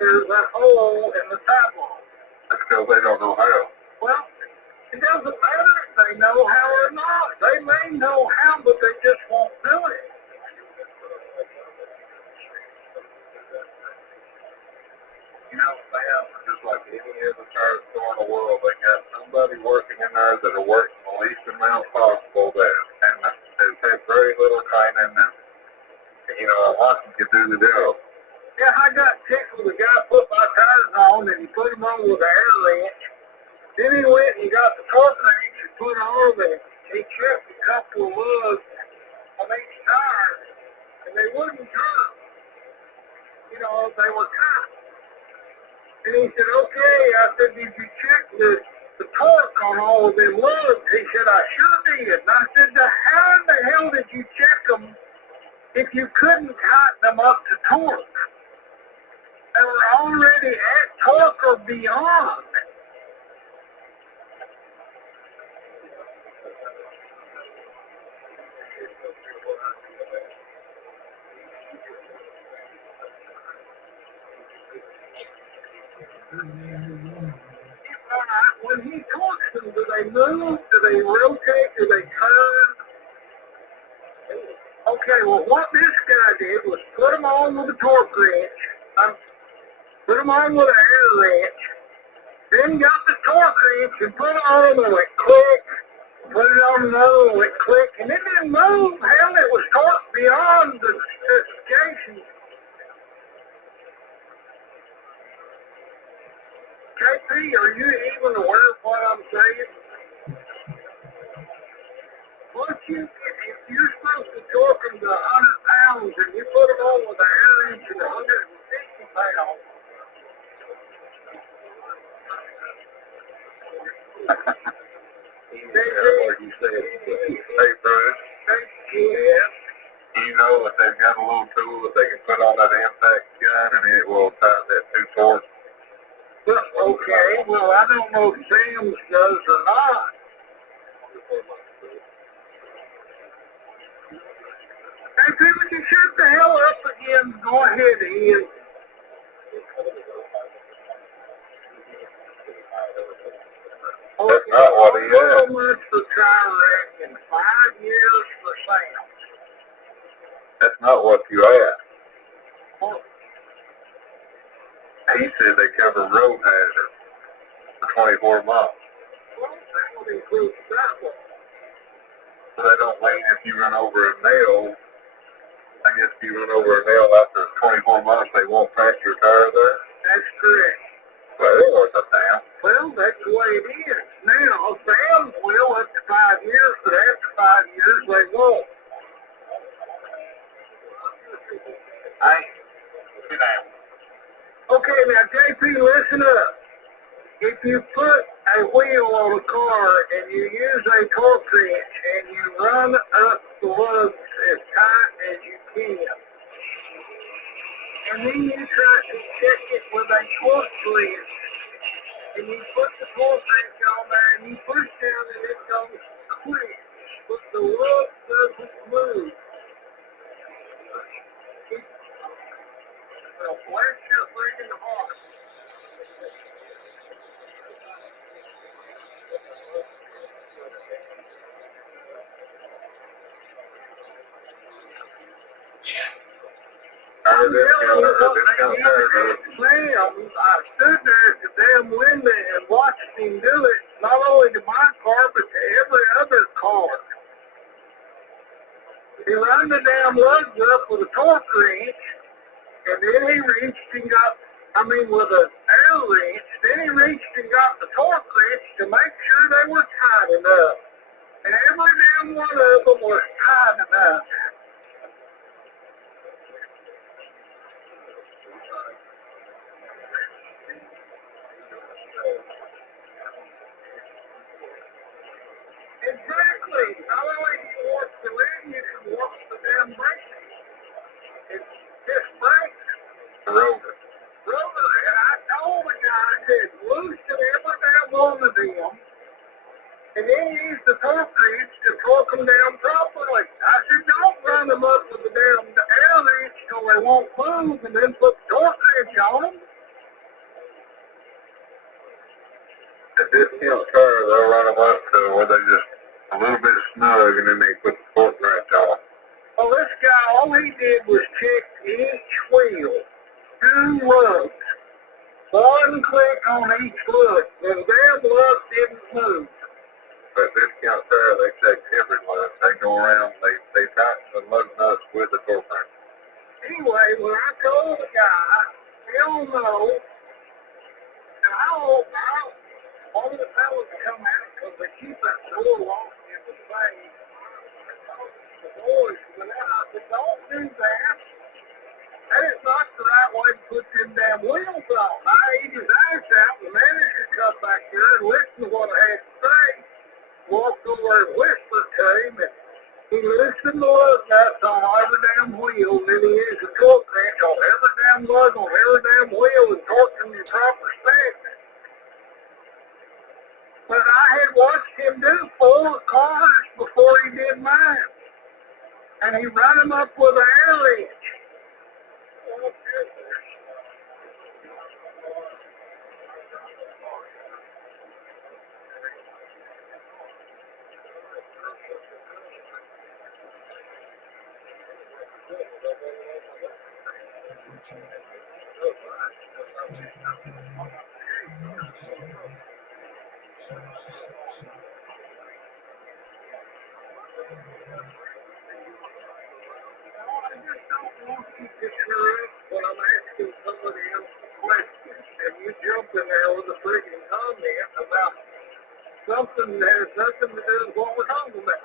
there's a hole in the sidewalk. That's because they don't know how. Well, it doesn't matter if they know how or not. They may know how, but they just won't do it. You know, Sam, just like any other tire store in the world, they got somebody working in there that are working the least amount possible there, and has had very little training, and you know, a lot can do the job. Yeah, I got ticked with a guy put my tires on, and he put them on with an air wrench. Then he went and got the torque wrench and put it on, and he checked a couple of lugs on each tire, and they wouldn't turn. You know, they were tight. And he said, okay. I said, did you check the torque on all of them lugs? He said, I sure did. And I said, how in the hell did you check them if you couldn't tighten them up to torque? They were already at torque or beyond. When he torques them, do they move? Do they rotate? Do they turn? Okay, well, what this guy did was put them on with a torque wrench, put them on with an air wrench, then got the torque wrench and put it on them and went click, put it on another and went click, and it didn't move. Hell, it was torqued beyond the specifications. JP, are you even aware of what I'm saying? Once if you're supposed to torque them to 100 pounds and you put them on with an air wrench and 150 pounds, Like you said, hey, Bruce, you know that they've got a little tool that they can put on that impact gun and it will tighten that two torque. Well, okay, well, I don't know if Sam's does or not. Hey, people, would you shut the hell up again? Go ahead, Ian. That's not what he is. So much for tire wreck and 5 years for Sam. That's not what you asked. Well, He said they cover road hazards for 24 months. well, that would include that one. So they don't mean if you run over a nail, I guess if you run over a nail after 24 months, they won't patch your tire there? That's correct. Well, it was a damn. Well, that's the way it is. Now, Sam's will up to 5 years, but after 5 years, they won't. Hey, sit down. Okay, now, JP, listen up. If you put a wheel on a car and you use a torque wrench and you run up the lugs as tight as you can, and then you try to check it with a torque wrench, and you put the torque wrench on there and you push down and it goes quick, but the lug doesn't move. Well, bless your freaking heart. I'm telling you what they did at Sam's. I stood there at the damn window and watched him do it, not only to my car, but to every other car. He ran the damn lugs up with a torque wrench, and then he reached and got, with an air wrench, then he reached and got the torque wrench to make sure they were tight enough. And every damn one of them was tight enough. Exactly. Not only do you watch the rim, you can watch the damn brakes. It's just brakes. Rover. And I told the guy, I said, loosen every damn one of them, and then use the torque wrench to torque them down properly. I said, don't run them up with the damn air wrench till they won't move, and then put the torque wrench on them. The discount tire, they'll run them up to where they just a little bit snug, and then they put the torque wrench on. Well, this guy, all he did was check each wheel, 2 lugs. One click on each lug. The damn lug didn't move. But discount tire, they check every lug. They go around, they tighten the lug nuts with the torque wrench. Anyway, when I told the guy, hell no, and I hope all the fellas come out because they keep that door locked in the face. The boys, but then I said, don't do that. That is not the right way to put them damn wheels on. I ate his ass out. The manager come back here and listened to what I had to say. Walked over and whispered to him, and he listened to lug nuts on every damn wheel, and then he used the torque wrench on every damn lug on every damn wheel and torqued them in proper specs. But I had watched him do 4 cars before he did mine. And he run them up with an air wrench. I just don't want you to interrupt when I'm asking somebody else a question, and you jump in there with a freaking comment about something that has nothing to do with what we're talking about.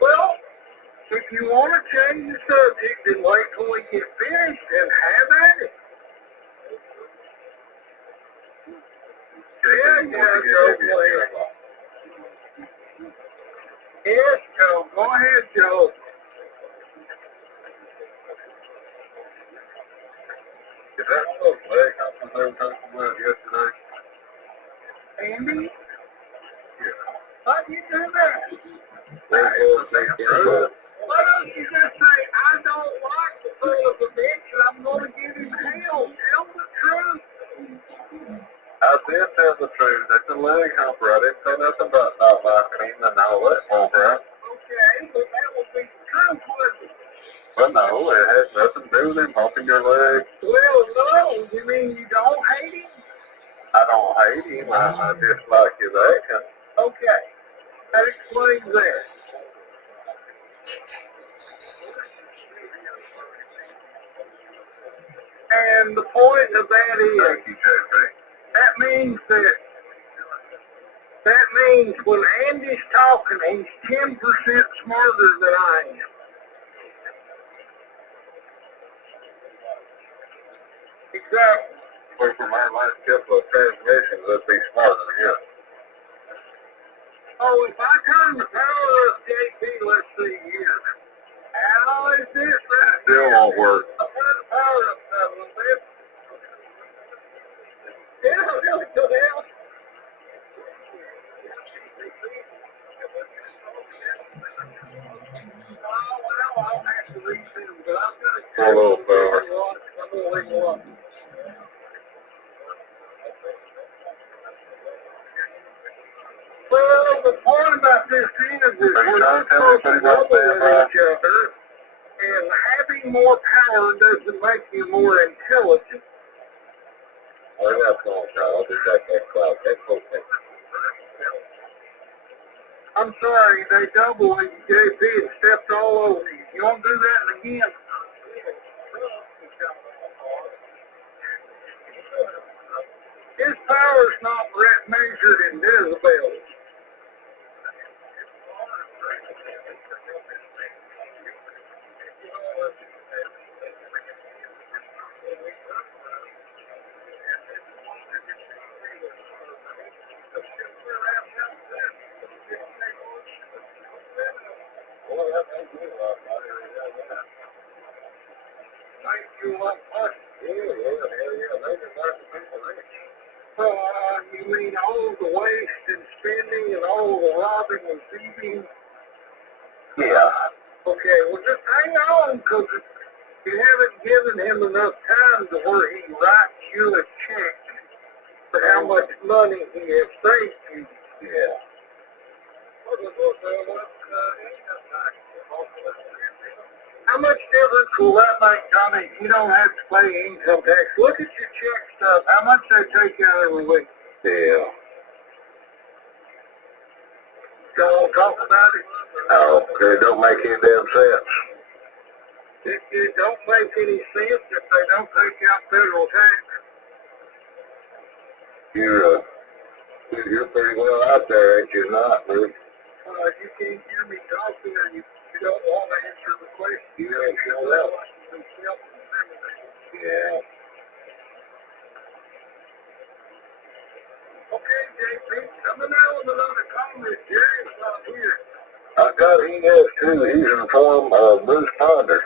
Well, if you want to change the subject, then wait till we get finished and have at it. Yeah, Joe, go ahead. Yes, Joe. Go ahead, Joe. Is that those leg humpers they were talking about yesterday? Andy, Yeah. how do you do that? They true. Why don't you just say, I don't like the son of a bitch, and I'm going to give him hell. Tell the truth. I did tell the truth. It's a leg humper. I didn't say nothing about not liking him and all that bullcrap. Okay, but that would be the truth, wouldn't it? But no, it has nothing to do with him humping your leg. Well, no. You mean you don't hate him? I don't hate him. I just like his action. Okay. That explains that. And the point of that is, Thank you, JP. that means when Andy's talking, he's 10% smarter than I am. Exactly. So for my last couple of transmissions, that'd be smarter, yeah. Oh, if I turn the power up, JP, let's see here. How is this right It still here? won't work. I'll turn the power up a little bit. It'll do it to them. Oh, well, I'll have to redo, but I'm going to Poor little fella. I'm going to leave it alone. Well, the point about this is we're not supposed to rubble with each other, and having more power doesn't make you more intelligent. Well, that's all, I'll just take that cloud. That's okay. I'm sorry, they double and JP and stepped all over you. You won't do that again. His power's not measured in decibels. You mean all the waste and spending and all the robbing and thieving? Yeah. Okay, well just hang on, because You haven't given him enough time to where he writes you a check for how much money he has saved you. Yeah. How much difference will that make, Johnny? You don't have to pay income tax. Look at your check stuff. How much they take out every week? Yeah. Y'all want to talk about it? No, it don't make any damn sense. It don't make any sense if they don't take out federal tax. You're pretty well out there, ain't you not, Luke? You can't hear me talking or you don't want to answer the question. You ain't sure up. Yeah. Okay, JP, coming out with another comment. Jerry's not here. I got he has too. He's in the form of Bruce Ponder.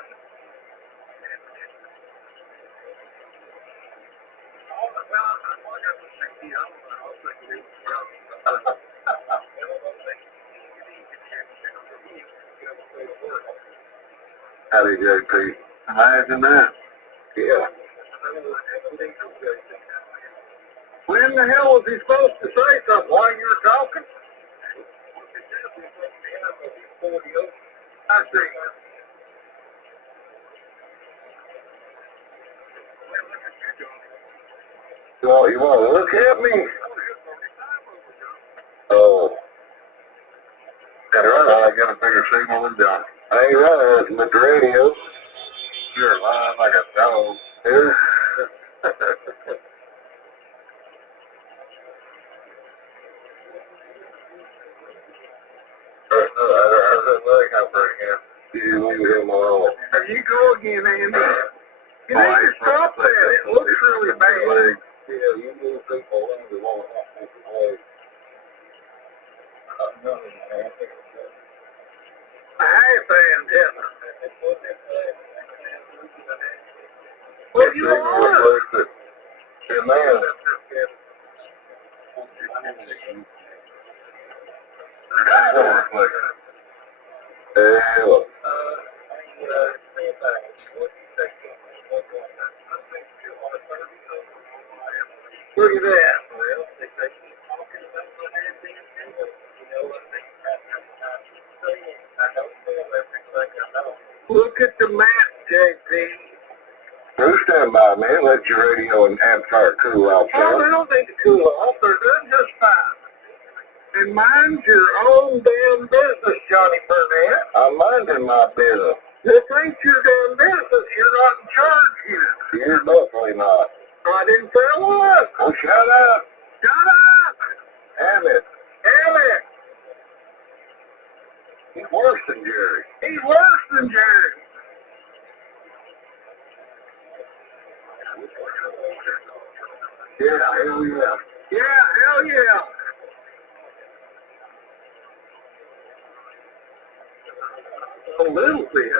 Howdy, JP. Imagine that. Yeah. When the hell was he supposed to say something while you were talking? I see. You want to look at me? Oh. That's right. I got a bigger signal than John. I ain't right. It's with the radio. You're lying like a dog. Yeah. How's that leg happening again? You leave him alone. There you go again, Andy. You need to stop that. It looks really bad. Yeah, you move people along the wall. A half antenna. Well, you are. Yeah, man. Look at that. Look at the map, JP. You stand by, man. Let your radio and amplifier cool out, Oh, they son. don't need to cool off. They're doing just fine. And mind your own damn business, Johnny Burnett. I'm minding my business. This ain't your damn business. You're not in charge here. You're definitely not. I didn't say I was. Well, shut up. Shut up. Damn it. Damn it. He's worse than Jerry. He's worse than Jerry. Yeah, hell yeah. Yeah, hell yeah. A little bit.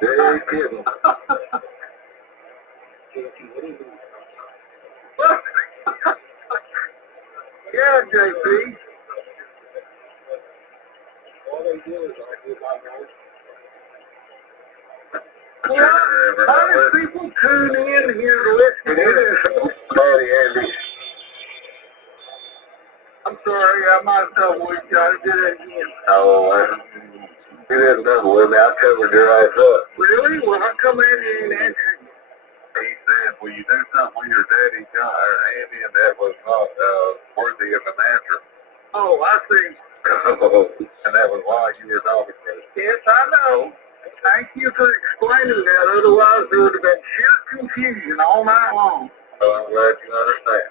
They ain't kidding. Yeah, JP. All they do is argue about those. Well, how do people tune in here to listen to this? Buddy, Andy. I'm sorry, I might have double with you. I did it again. Oh, you didn't double with me. I covered your ass up. Really? Well, how come Andy ain't answering? He said, well, you do something with your daddy, John, or Andy, and that was not worthy of an answer. Oh, I see. And that was why you were talking to me. Yes, I know. Thank you for explaining that. Otherwise, there would have been sheer confusion all night long. So I'm glad you understand.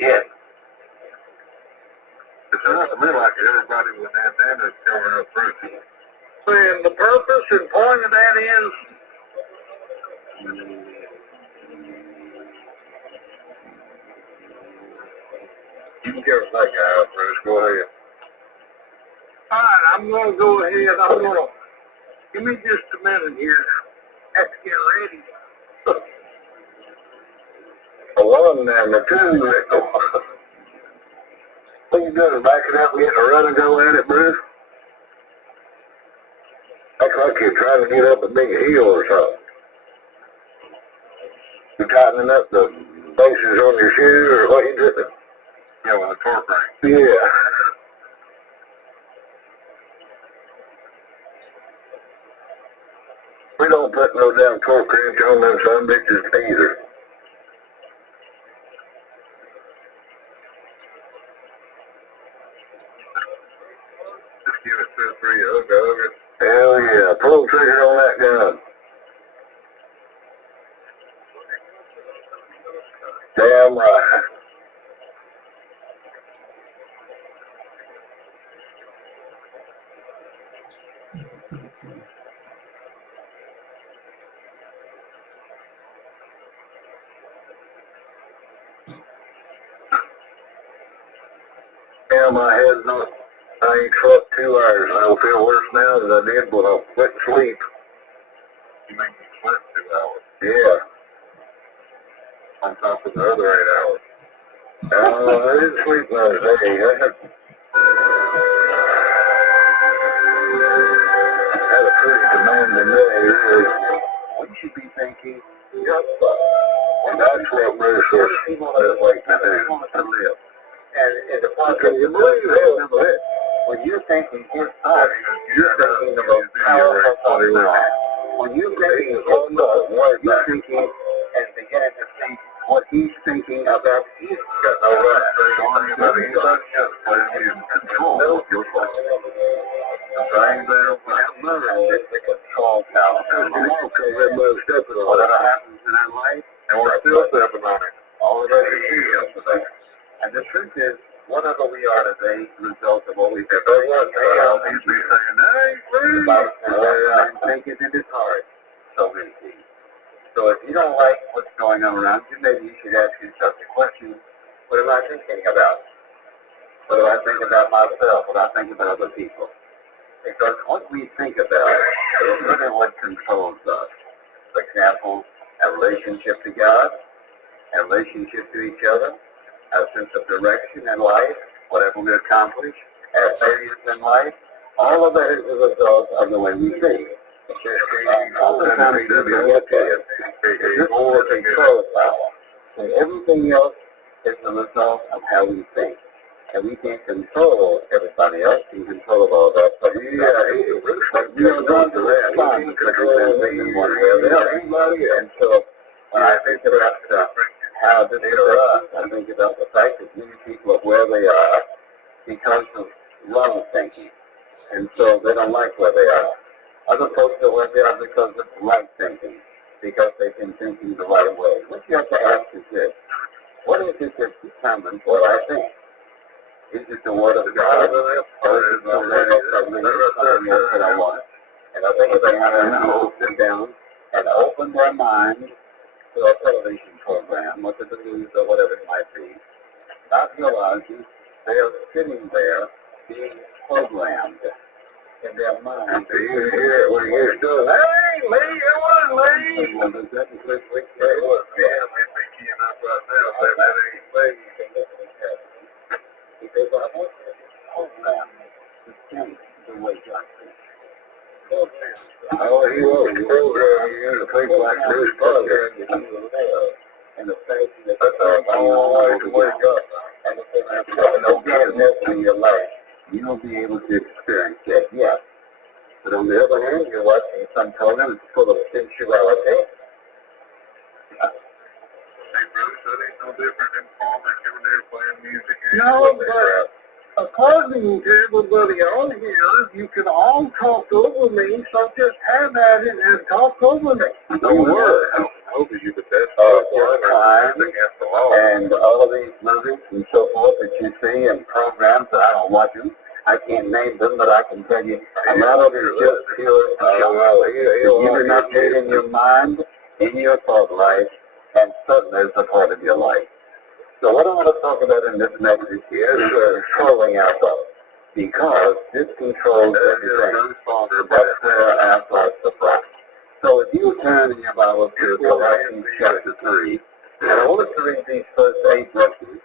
Shit. It sounds to me like everybody with antennas covering up fruit. And the purpose and point of that is, You can give us that guy out, Bruce. Go ahead. all right, I'm going to go ahead. I'm going to, give me just a minute here. Have to get ready. A one and a two. What you doing, backing up and getting a run and go at it, Bruce? Looks like you're trying to get up a big hill or something. You tightening up the laces on your shoe or what you doing? Yeah, with a torque ring. Yeah. We don't put no damn torque wrench on them son bitches either. Just give it 2 or 3 hug. Hell yeah, pull the trigger on that gun. Damn right. Yeah, my head's not, I ain't slept 2 hours and I don't feel worse now than I did when I went to sleep. You make me sleep 2 hours. Yeah. On top of the other 8 hours. I didn't sleep another day. I had a pretty demanding day. We should be thinking, just and that's what Bruce is like to live. And the point can you believe it? When you're thinking his thoughts, you're thinking the most powerful thoughts in life. When you're thinking his thoughts, you're thinking and beginning to see what he's thinking about you. Got no right to about anybody else, but he's in control of your thoughts. The thing there, That mind is the control tower. Everybody's stepping on whatever happens in our life, and we're still stepping on it. all of us is here. And the truth is, whatever we are today is the result of what we did. He'd be saying, hey, please. And think it in his heart. So many things. So if you don't like what's going on around you, maybe you should ask yourself the question, what am I thinking about? What do I think about myself? What do I think about other people? Because what we think about is really what controls us. For example, our relationship to God, our relationship to each other, our sense of direction in life, whatever we accomplish, our failures in life, all of that is a result of the way we think. And all the time we do look at it, this more control power. And everything else is the result of how we think. And we can't control everybody else, we can control all that. But we are going to respond to everything one way or the other. And so when I think about how this is us, I think about the fact that many people are where they are because of wrong thinking. And so they don't like where they are. Other folks are where they are because of right thinking, because they've been thinking the right way. What you have to ask is this: what is it that determines what I think? Is it the word of God, or is it the word of something else that I want? And I think if they have to sit down and open their mind to a television program, whether the news or whatever it might be, not realizing they are sitting there being programmed in their mind. You hear it when you're doing, hey, Lee, it was Lee. Well, does that include which day? It was, yeah, we'd be keying up right now, saying that ain't Lee. Because I want to program to think the way God thinks. Oh, he was programming you to think like Bruce Butler. And the fact that that's a long way to wake up. And if there's no goodness in your life, you'll be able to experience that, yes. But on the other hand, you're watching some program that's full of sensuality. Hey, Bruce, that ain't no different than Palmer coming there playing music. No, but according to everybody on here, you can all talk over me, so just have at it and talk over me. No word. I hope you, but that's against the law. And all of these movies and so forth that you see and programs that I don't watch them, I can't name them, but I can tell you a lot of it is just pure junk. You are not made in your mind, in your thought life, and suddenly it's a part of your life. So what I want to talk about in this message here is controlling our thoughts, because this controls everything. That's where our thoughts are from. So if you turn in your Bible to Galatians chapter 3, and I want us to read these first 8 verses.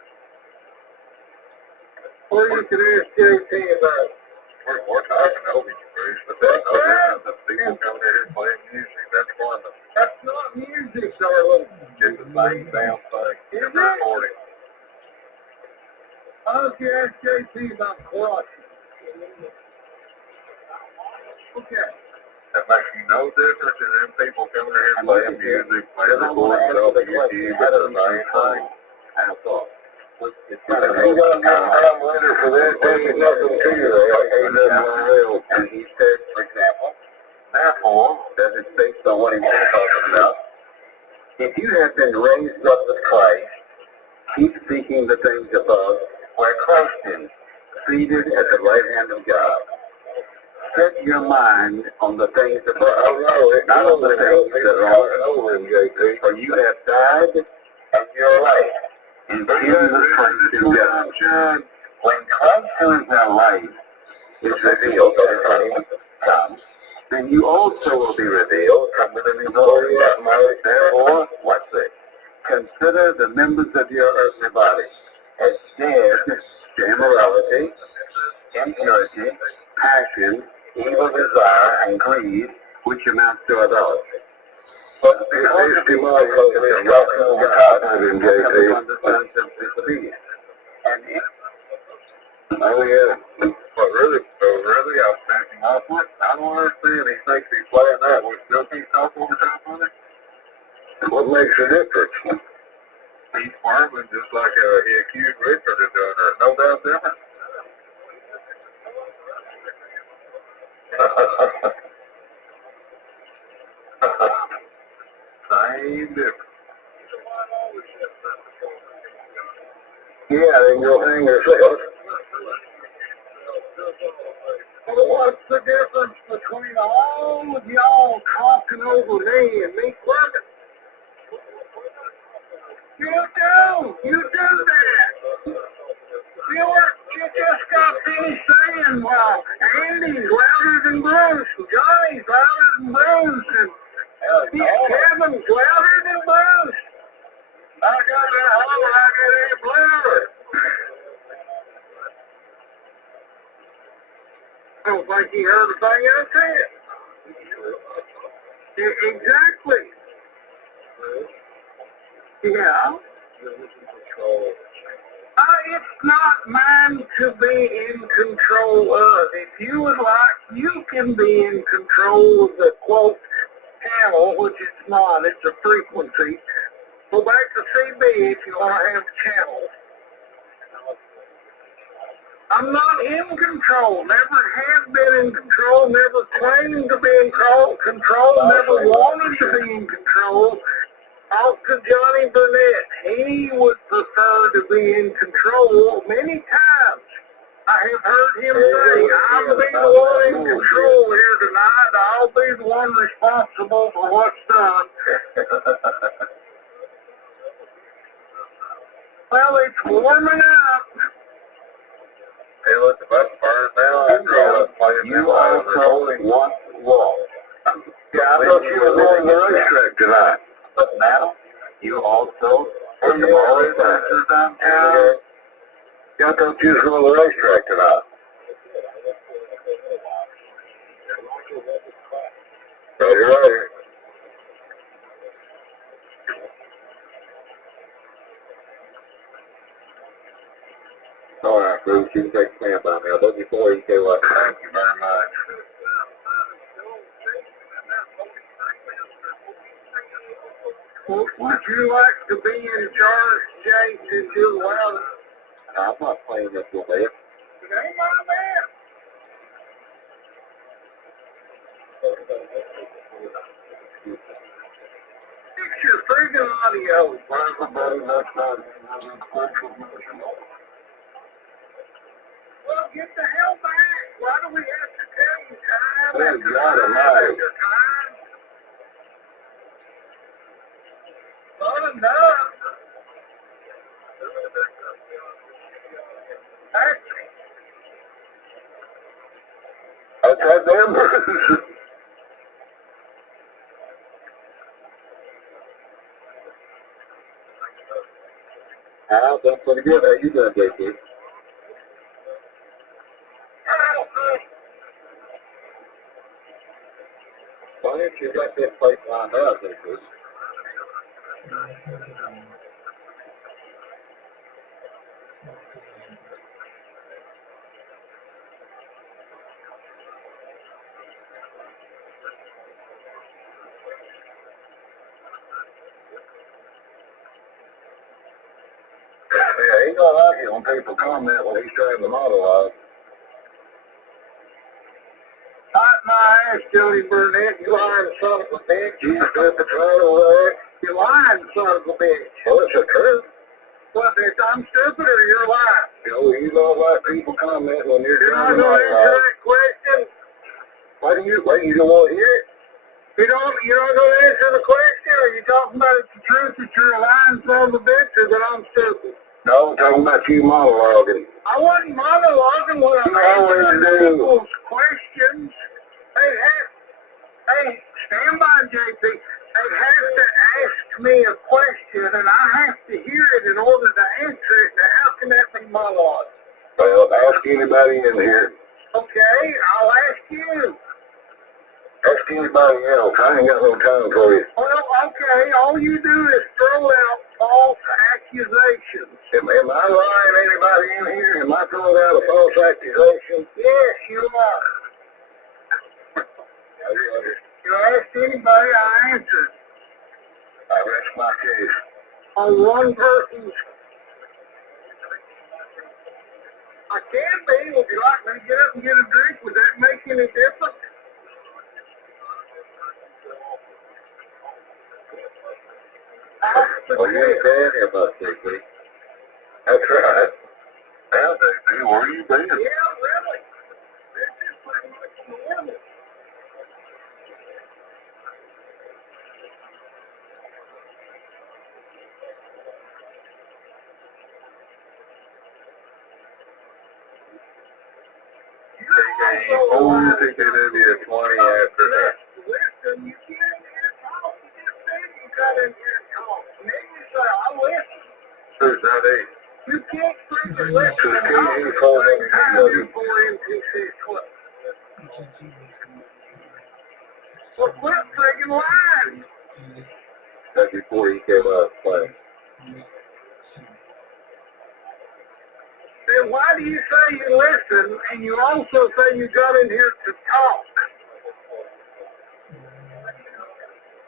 Or you can ask JT about it. We're talking over you, Bruce, but there's no difference than people coming in here playing music. That's fun. That's not music, darling. It's the same damn thing. Is It's it? recording. Why don't you ask JT about crushing? Okay. That makes you no difference than them people coming in here playing music, playing recordings over YouTube. It's the same thing. I thought. If you got a time limit for that, there's nothing to you. SWL. And he said, for example, Therefore, that it's based on what he was talking about. If you have been raised up with Christ, keep seeking the things above, where Christ is, seated at the right hand of God. Set your mind on the things above, not on the things that are over in JP. For you have died, and your life in Jesus Christ is God. When Christ, who is our life, is revealed, then you also will be revealed from within the glory of God. Therefore, watch this. Consider the members of your earthly body as dead to immorality, impurity, passion, evil desire, and greed, which amounts to idolatry. But because of your understanding of disobedience. And if oh yeah, but really, I was thinking, I don't understand. He thinks he's playing that. We still keep talking over time on it. what makes a difference? He's farming just like he accused Richard of doing her. No doubt different. Same difference. Yeah, then you'll hang yourself. Well, what's the difference between all of y'all talking over me and me clubbing? You do that. You just got finished saying, well, Andy's louder than Bruce, and Johnny's louder than Bruce, and Kevin's louder than Bruce. I got that hole, I got that bloomer. I don't think he heard a thing I said. Exactly. Yeah. It's not mine to be in control of. If you would like, you can be in control of the quote channel, which it's not. It's a frequency. Go back to CB if you want to have channels. I'm not in control. Never have been in control. Never claimed to be in control. Never wanted to be in control. Talk to Johnny Burnett. He would prefer to be in control many times. I have heard him say, I'll be the one in control here tonight. I'll be the one responsible for what's done. Well, it's warming up. Hey, look, if that's burned now, after all that playing You also want walk. Yeah, I thought you were going to the racetrack tonight. But now, you also, for tomorrow's practice downtown, I thought you were going to the racetrack tonight. Right. All right, Bruce, you can take a stand by me. I'll let you before you say what. Thank you very much. Would you like to be in charge, Jay, since you're loud? I'm not playing this with you. It ain't my man. Fix your friggin' audio. Everybody next time. Well, get the hell back. Why do we have to tell you time Good after God time almighty. after time? Not enough. That's that damn Bruce. That's pretty good. How you doing, JT? if you got this place lined up, this is. Yeah, he don't like it when people comment when he's trying to monologue. Bite my ass, Jody Burnett, you lying son of a bitch. You stupid son of a. You lying son of a bitch. Well, it's the truth. What, if I'm stupid or you're lying? You don't like people comment when you're You're not trying to going to answer monologue. that question? Why you don't want to hear it? You're not going to answer the question? Are you talking about it's the truth that you're a lying son of a bitch or that I'm stupid? No, I'm talking about you monologuing. I wasn't monologuing when I'm answering people's questions. Hey, stand by, JP. They have to ask me a question, and I have to hear it in order to answer it. Now, how can that be monologue? Well, ask anybody in here. Okay, I'll ask you. Ask anybody else. I ain't got no time for you. Well, okay, all you do is throw out false accusations. Am I lying anybody in here? Am I throwing out a false accusation? Yes, you are. You asked anybody, I answered. I rest my case. On one person's... I can be. Would you like me to get up and get a drink? Would that make any difference? Well, you ain't saying here about JP. That's right. Now, JP, where you been? Yeah, really. That's just pretty much normal. Only ticket in here 20 after that. Listen, you get in here and talk. You just said you got in here and talk. And then you say, I listen. Who's that eight? You can't freaking listen and Who's talk at he the calling? same time you're for MTC Club. Well, quit freaking lying. That's before he came out of class. Then why do you say you listen and you also say you got in here to talk?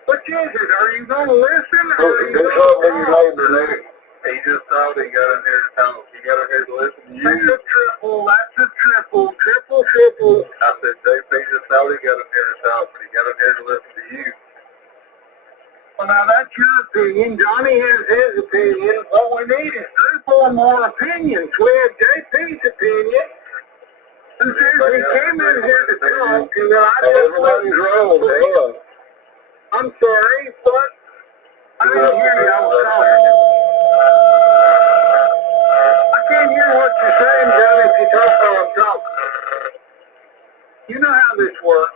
Which is it? Are you going to listen or are you There's going something to in talk? your neighbor there. He just thought he got in here to talk. He got in here to listen to you. That's a triple. That's a triple. Triple, triple. I said, JP just thought he got in here to talk, but he got in here to listen to you. Well, now that's your opinion. Johnny has his opinion. What we need is 3 or 4 more opinions. We had JP's opinion, who says he came in here to talk, and then I just Everybody's wrong, man. I'm sorry, what? I didn't hear you. I was talking. I can't hear what you're saying, Johnny, if you talk while I'm talking. You know how this works.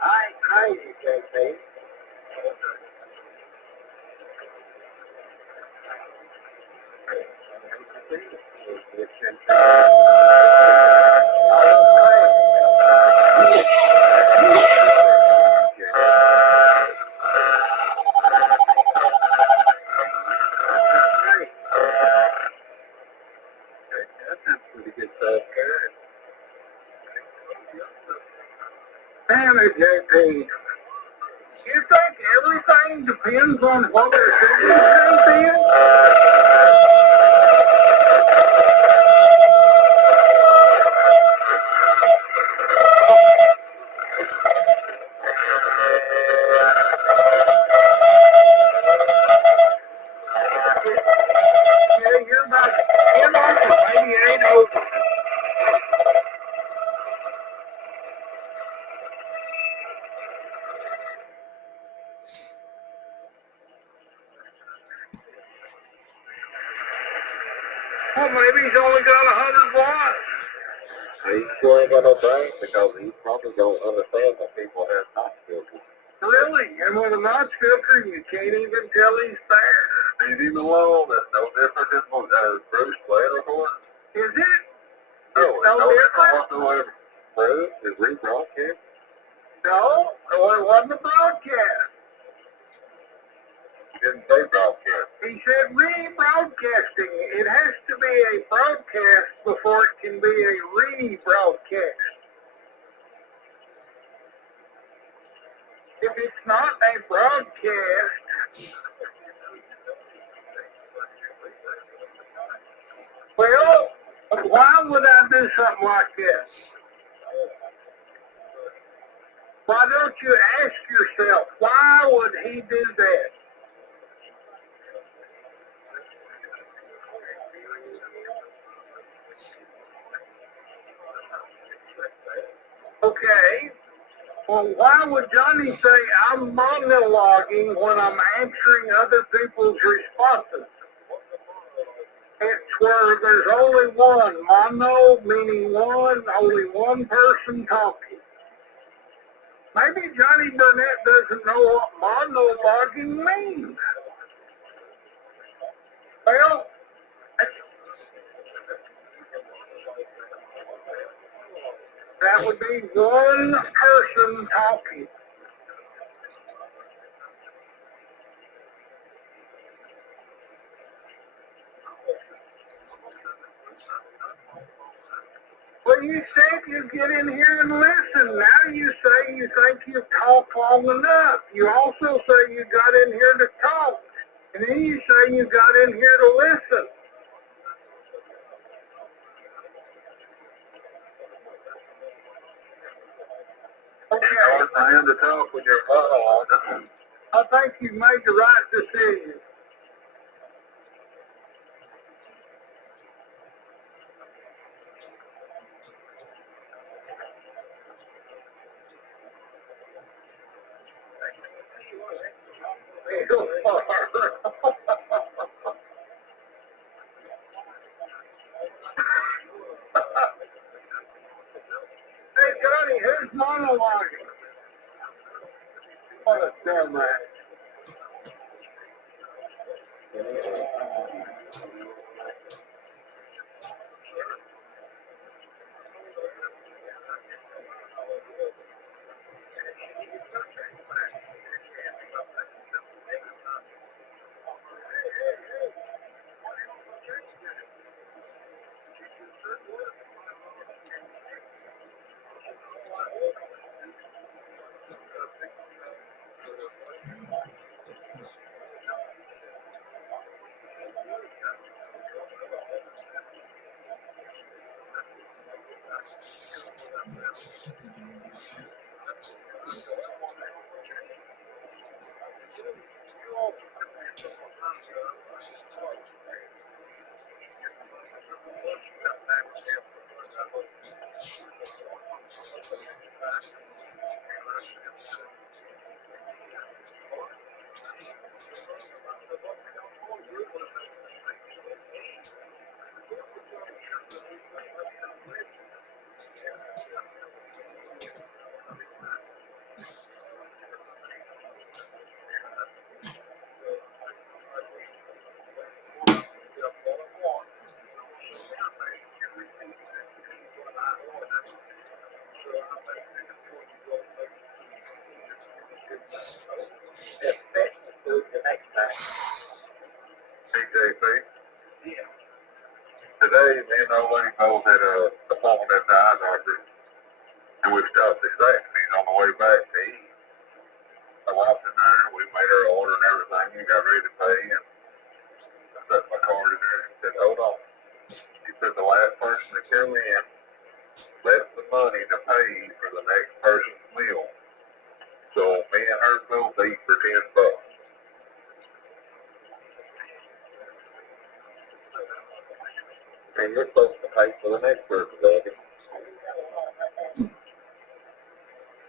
I ain't crazy, JP. Damn it, JP. You think everything depends on what their signal strength is? Yeah, you're about 10 over, maybe 8 over. Well, maybe he's only got 100 watts. He sure ain't got no brain because he probably don't understand that people have notch filters. Really? And with a notch filter, you can't even tell he's there. Leave him alone. That's no different than Bruce Lattimore. Is it? No, it's no different whatsoever. Bruce is rebroadcast. No, it wasn't a broadcast. He didn't say broadcast. He said rebroadcasting. It has to be a broadcast before it can be a rebroadcast. If it's not a broadcast, well, why would I do something like this? Why don't you ask yourself, why would he do that? Okay, well, why would Johnny say I'm monologuing when I'm answering other people's responses? It's where there's only one. Mono meaning one, only one person talking. Maybe Johnny Burnett doesn't know what monologuing means. Well, that would be one person talking. Well, you said you'd get in here and listen. Now you say you think you've talked long enough. You also say you got in here to talk. And then you say you got in here to listen. Okay. It's hard for him to talk when you're monologuing. I think you made the right decision. You are. Hey, Johnny, who's monologuing? What a dumbass. TJP. Today, me and old lady both had a appointment at the eye doctor, and we stopped at Zaxby's on the way back to eat. I walked in there, we made our order and everything, and got ready to pay, and I set my card in there and said, hold on. He said the last person to come in left the money to pay for the next person's meal. So me and her both eat for $10. And you're supposed to pay for the next person, baby.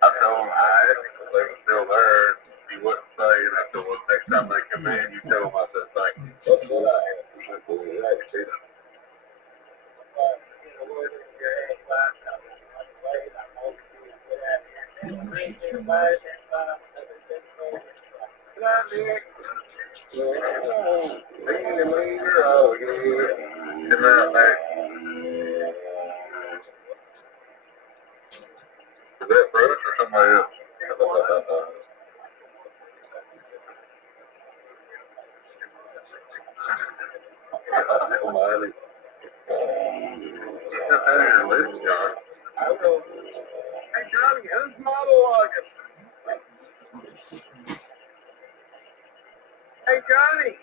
I told him I asked him if they were still there. He wouldn't say, and I said, well, next time they come in, you tell them I said thank you. That's what I asked him. I said, well, you asked him. Nick. Leaner, leaner, oh yeah. Good night, Nick. Is that Bruce or somebody else? Miley. He's not on your list, John. I will. Hey, Johnny, who's monologuing? Hey, Johnny.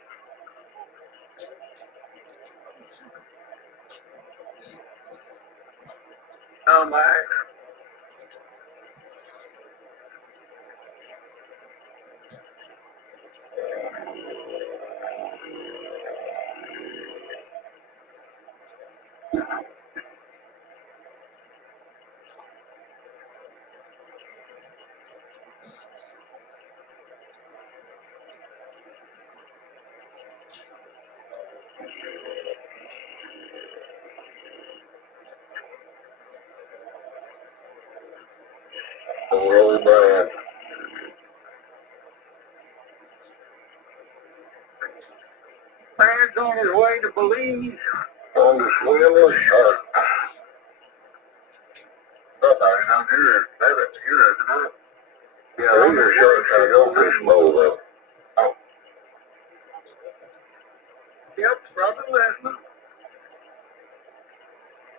Oh, my. Really bad. Man's on his way to Belize. On the swim shark. Somebody down here, here, isn't it? Yeah, these are sharks I go fish bowl though. Oh. Yep, brother Leslie.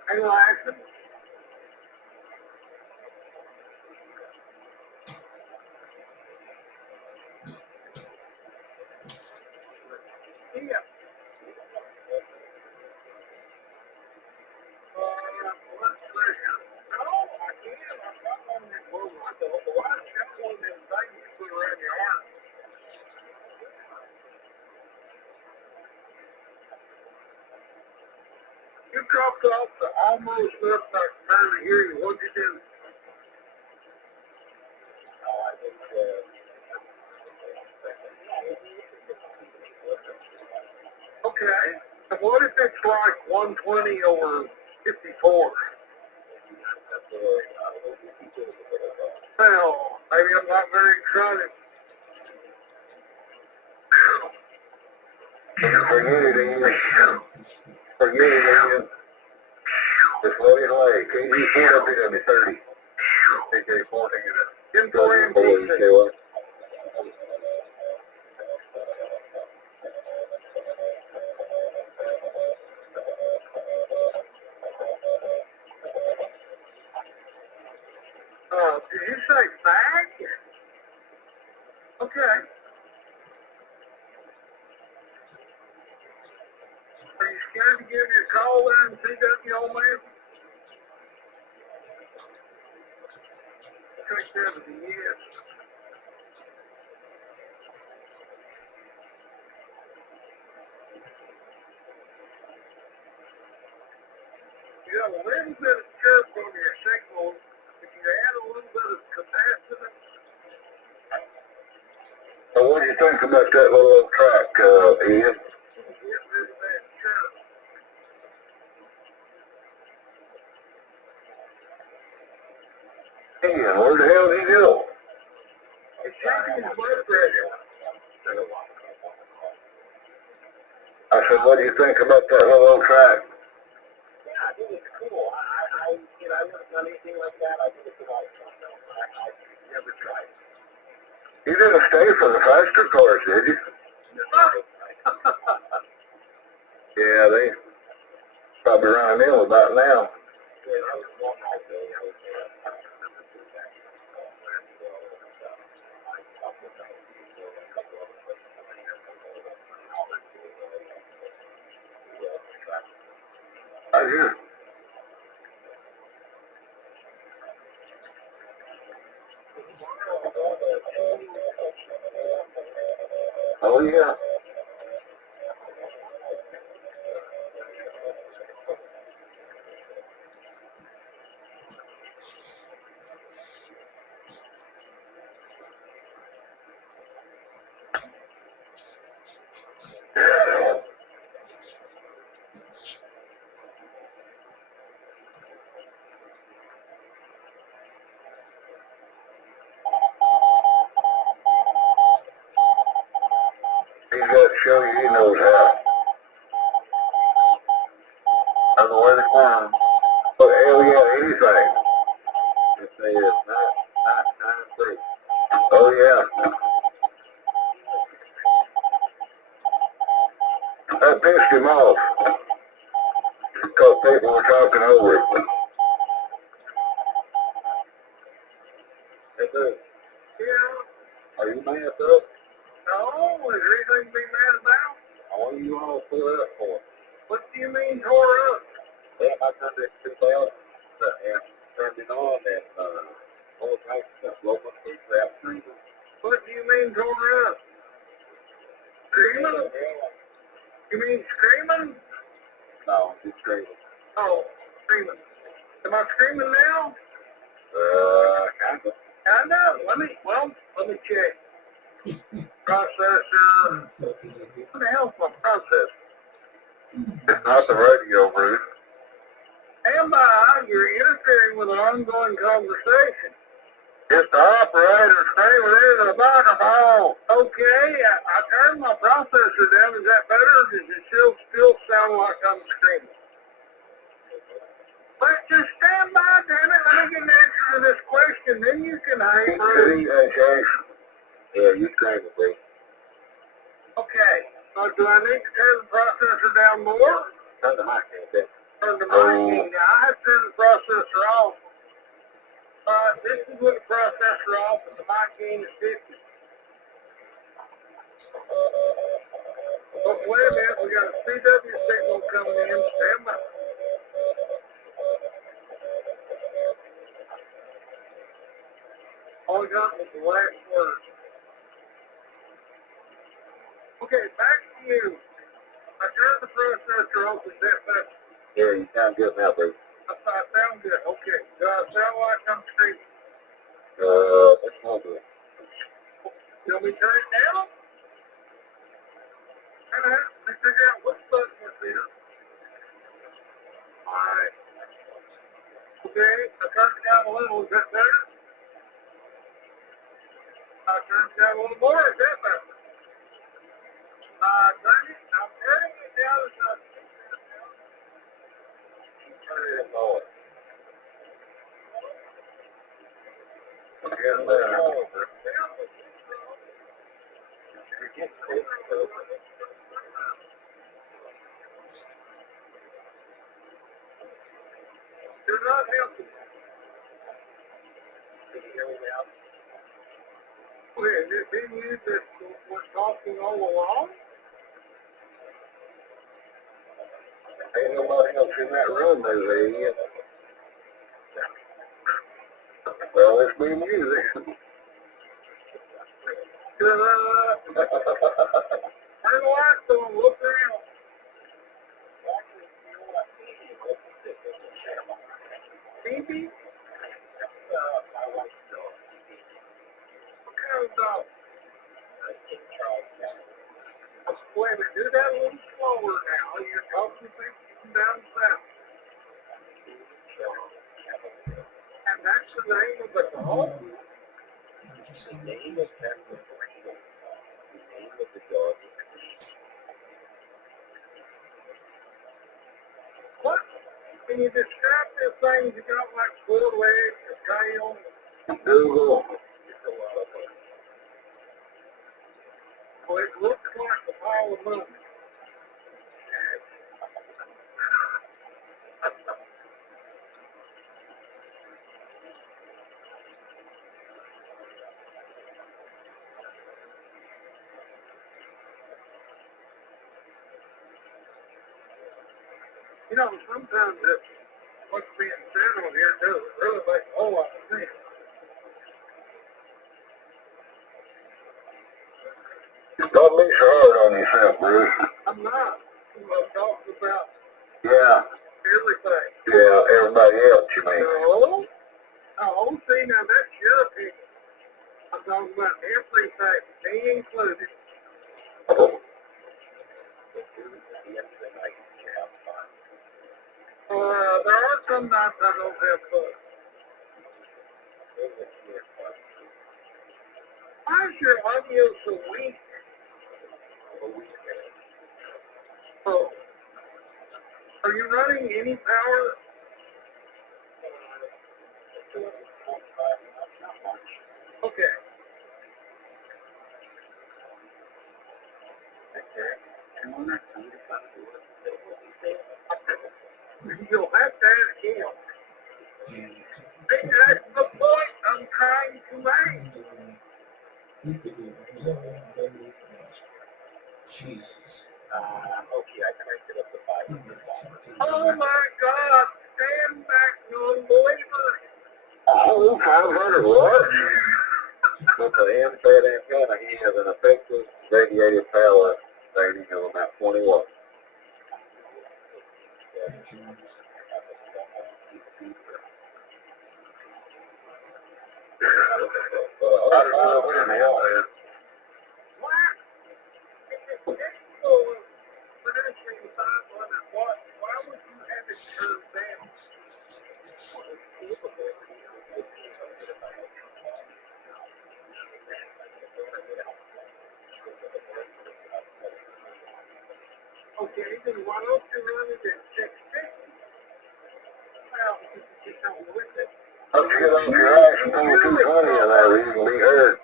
Hey, Laxton. Yeah. What's pressure? No, I can't. I'm not on that boat. I thought, well, I got one of them things you put around your arm. You dropped off the almost up like trying to hear you. What'd you do? Okay. And what if it's like 120 over 54? Well, maybe I'm not very excited. Forget it, Ian. Forget it, Ian. Just let it lay. KG4 up here, 30. KK4, take it up. Info and did you say fag? Okay. Are you scared to give me a call there and see that the old man? Take that as a yes. You have a little bit of chirp on your signal. If you add a little bit of capacity. So what do you think about that little old track, Ian? Get rid of that chirp. Ian, where the hell did he go? It's checking his blood pressure. I said, what do you think about that little old track? Yeah, I think it's cool. I've never done anything like that. I think it's a lot of fun, though. I never tried. You didn't stay for the faster cars, did you? Yeah, they probably running in about now. I hear. Oh yeah. show you he knows how. On the way to climb. Oh, hell yeah, anything. If they is not free. Oh, yeah. That pissed him off. Because people were talking over it. Hey, dude. Yeah. Are you mad up? No, is there anything to be mad about? What are you all tore up for? What do you mean tore up? Well, I turned it 2000 and turned it on and all kinds of stuff. Low my feet wrapped through them. What do you mean tore up? Screaming? You mean screaming? No, just screaming. Oh, screaming. Am I screaming now? Kind of. Let me check. Processor. What the hell's my processor? It's not the radio, Bruce. Stand by, you're interfering with an ongoing conversation. It's the operator screaming into the microphone. Okay, I turned my processor down. Is that better, or does it still sound like I'm screaming? But just stand by, damn it. Let me get an answer to this question. Then you can hang through. Yeah, you screaming, bro. Okay, so do I need to turn the processor down more? Turn the mic down. Turn the mic down. I have to turn the processor off. This is with the processor off and the mic gain is 50. Oh, wait a minute, we got a CW signal coming in. Stand by. All we got was the last word. Okay, back to you. I turned the processor off. Is that better? Yeah, you sound good now, bro. I sound good. Okay. Do I sound like I'm screaming? That's not good. You want me to turn it down? And I have to figure out what button is here. Alright. Okay, I turned it down a little. Is that better? I turned it down a little more. Is that better? I'm turning it down as I speak it down. Turn it lower. Yeah, you're not helping. Can you hear me now? Okay, is it being used that we're talking all along? Ain't nobody else in that room, there, yet. Well, it's being used. Turn the lights on, look around. TV? What kind of dog? Wait a minute, do that a little slower now. You're talking things down south. And that's the name of the dog? The name of that the name of the dog. What? Can you describe this thing? You got like 4 legs, a tail? Google. Well, it looks like a pile of money. You know, sometimes what's being said on here doesn't really make a whole lot of sense. Don't be so hard on yourself, Bruce. I'm not. I'm talking about everything. Yeah, everybody else, you mean? No. Oh, see, now that's your opinion. I'm talking about everything, me included. There are some nights I don't have fun. Why is your audio so weak? you running any power? Okay. You'll have to ask him. Hey, that's the point I'm trying to make. Jesus. Okay, I connected up the 5. Oh my God! Stand back, non-believer! Old Timers what? With the end-fed antenna, he has an effective radiated power rating of about 20 watts. Why would you have it turned down? Okay, then why don't you run it at 650? Well, you don't with it. Let's get off your ass and pull 220 in there where you can be heard.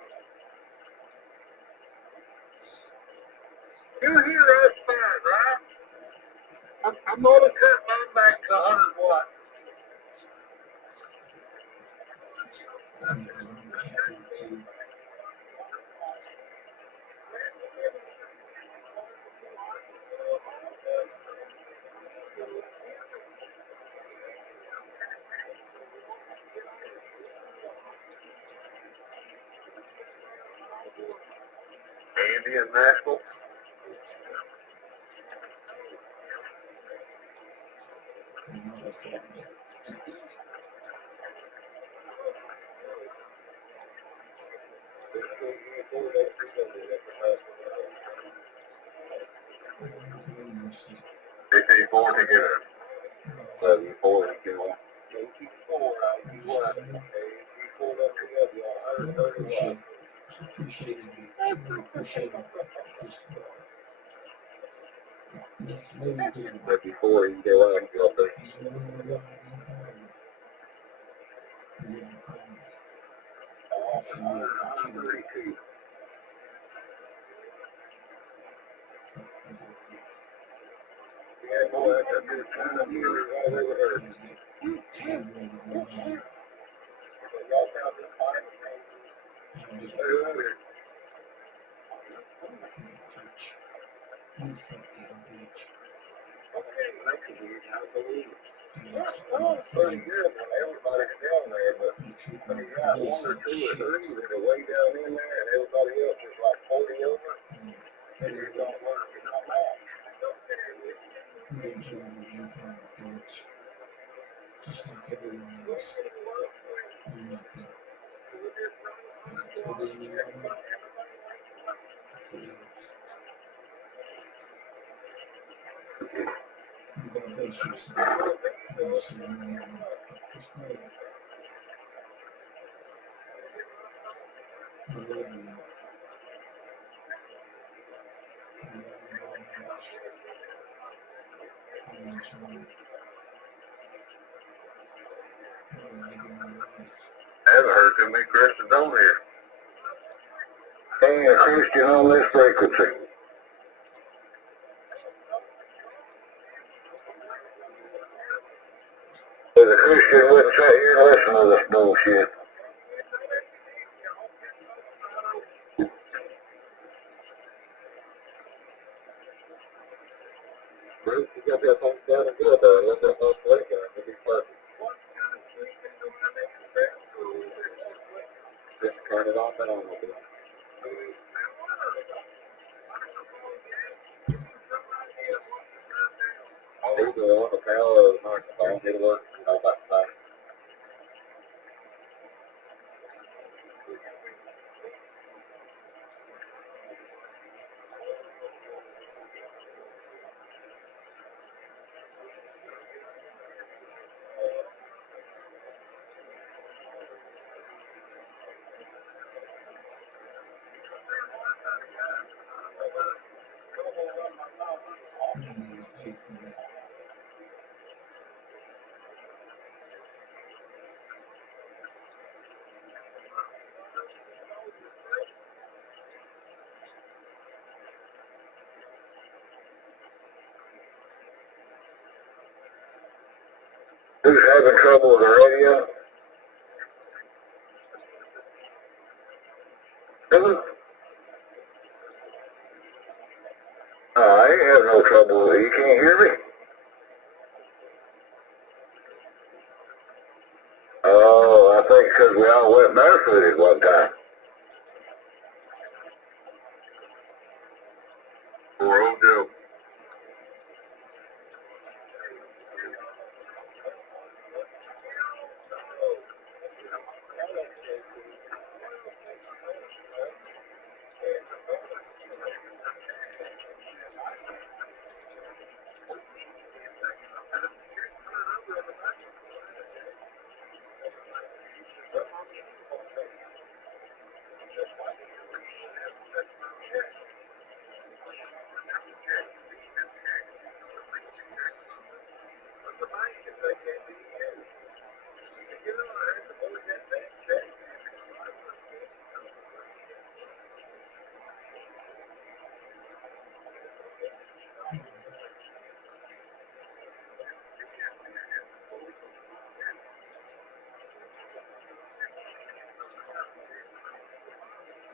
You hear us fine, right? I'm gonna cut mine back to 100 watts. Andy in Nashville. JP4 to get a W4 to get one. JP4, you what? JP4 Appreciate it. Appreciate it. W4, you can get one and go up there. Yeah, boy, that's a good time of year. Right over there. Y'all found this fine. Okay, that's a good time to believe it. Well, it's pretty good when everybody's down there, but when you got 1 or 2 or 3 that are way down in there and everybody else is like 40 over, then it don't work. It don't match. Just like everyone else. Nothing. God bless you, son. Bless you, man. Just great. I love you. I love you very much. I want you. I haven't heard too many Christians on here. Being a Christian on this frequency. As a Christian wouldn't sit here and listen to this bullshit. Bruce, you got that thing down and good though. Let that whole play gun. It'll be perfect. Just turn it off and on with it. Either on the power or the microphone, it'll work. You know, about the same. Who's having trouble with the radio? Who? Oh, I ain't having no trouble with it. You can't hear me? Oh, I think because we all went barefooted one time. Poor old Joe.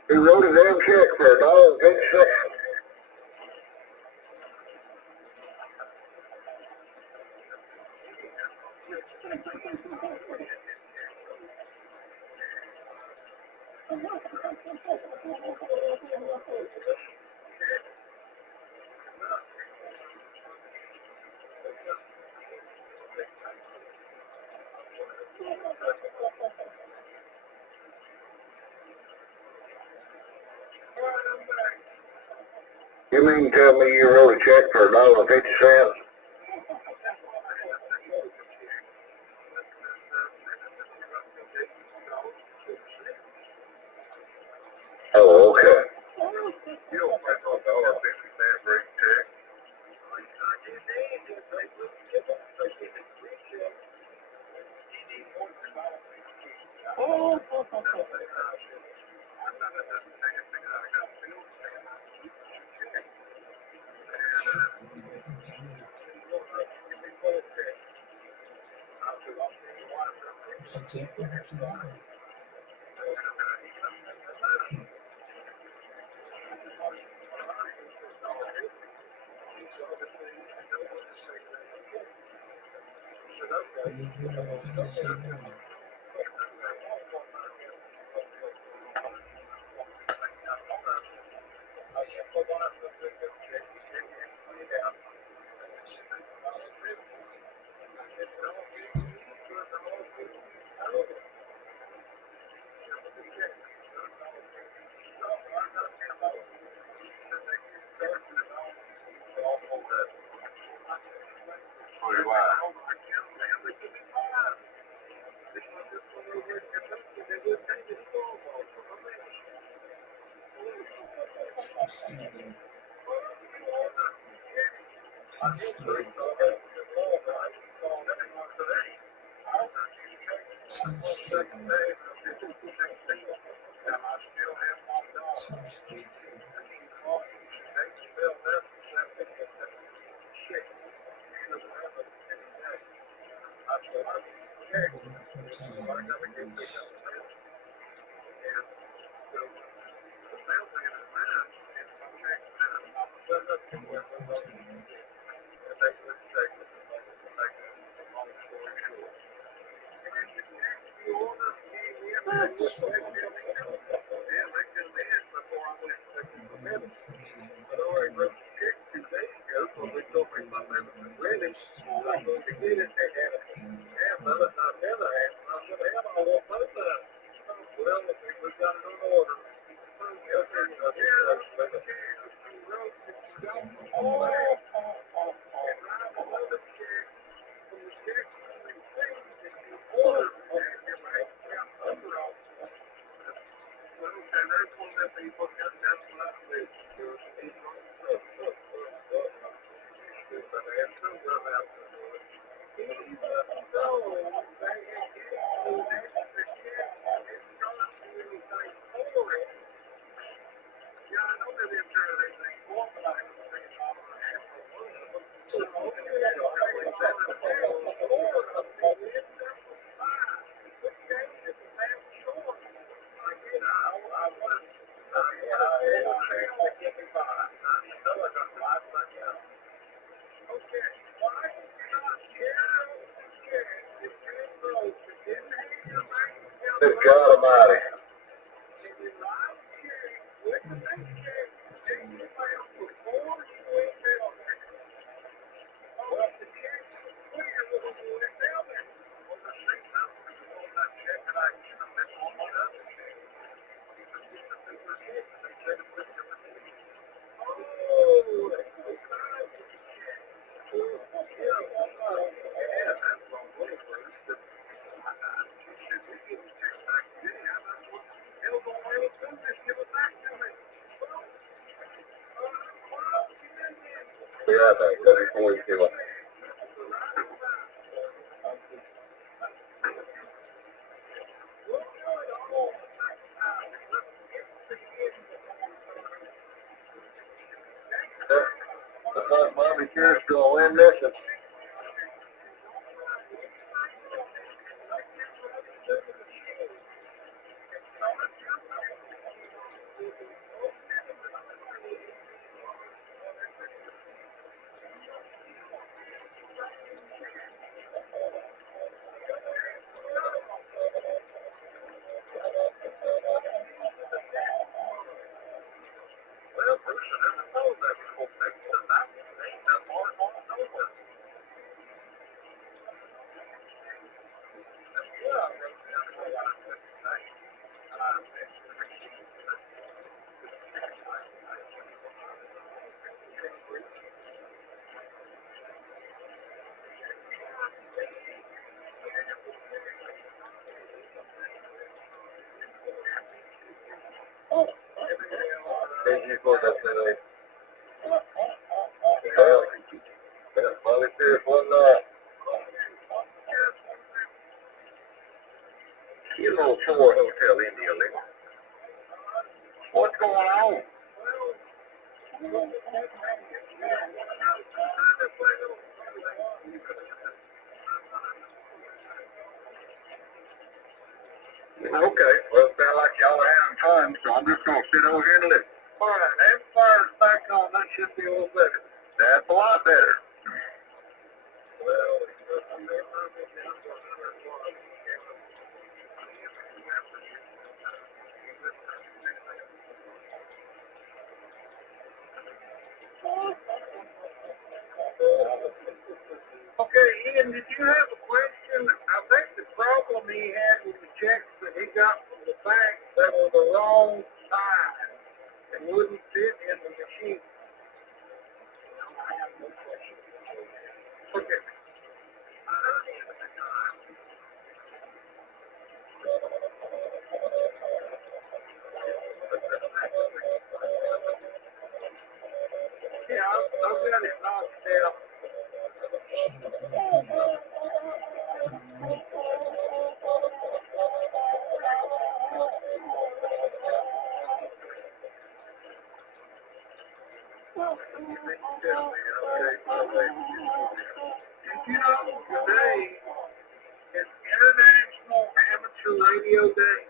He wrote a damn check for $1.50. You mean tell me you wrote a check for $1.50? Oh, okay. You don't pay no $1.50 for each check. What's exactly what you want? You do everything you say now. Oh, you lie. She's still there. She's still there. She's still there. She's still there. One full time release. One full time. SWL creating upgraded windows and product. Creating upgraded God Almighty. Be right back. Let me call you. Looks like Mommy Karen's gonna win this one. Thank you for that today. Well, Mommy Karen's won that. Kilo 4 Hotel India Link. What's going on? Okay, well, it sounds like y'all are having fun, so I'm just going to sit over here and listen. All right, amplifier's back on. That should be a little better. That's a lot better. Okay, Ian, did you have a question? I think the problem he had with the checks that he got from the bank that were the wrong size and wouldn't fit in the machine. Okay. Yeah, I've got it knocked out. Did you know today is International Amateur Radio Day?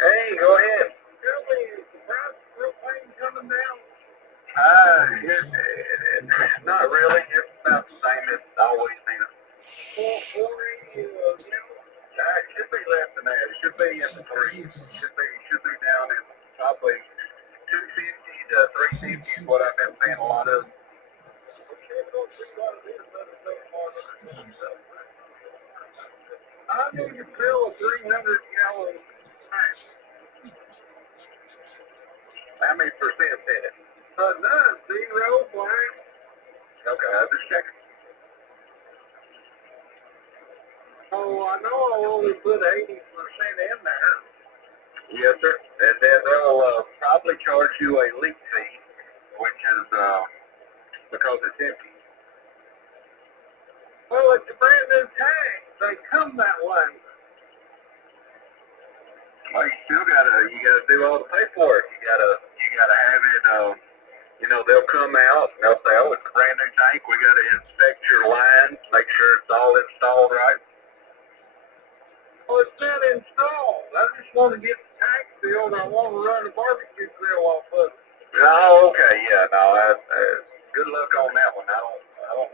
Hey, go ahead. Really, is the price of propane coming down? Not really. It's about the same as it's always been. 440, it should be less than that. It should be in the threes. Should be down in probably 250 to 350 is what I've been seeing a lot of. I need to fill a 300-gallon tank. How many percent in it? None. 0, blank. Okay, I'll just check it. Oh, I know I'll only put 80% in there. Yes, sir. And then they'll probably charge you a leak fee, which is because it's empty. Well, it's a brand new tank. They come that way. Well, you gotta do all the paperwork. You gotta have it. They'll come out and they'll say, "Oh, it's a brand new tank. We gotta inspect your lines, make sure it's all installed right." Well, it's not installed. I just want to get the tank filled. I want